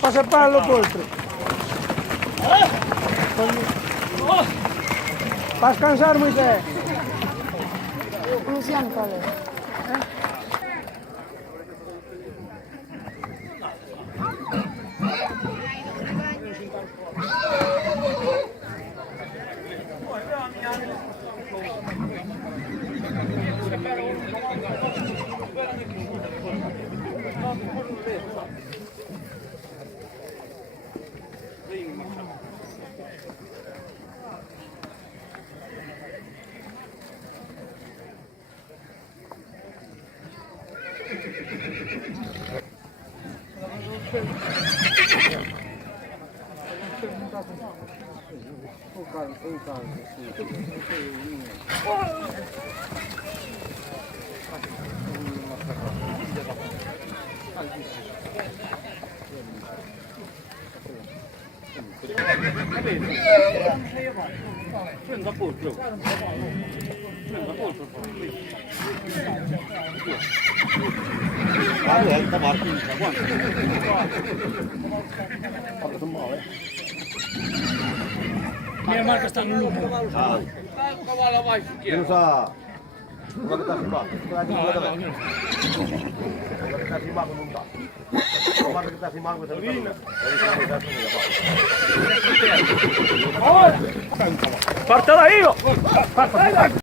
Pasa palo oltre. Vas cansar Moisés. Luciano, qual é? Minha marca está no lume. Não sa. Kalau kita simak, kita simak belum tak. Kalau kita simak betul betul. Parte daí, ó.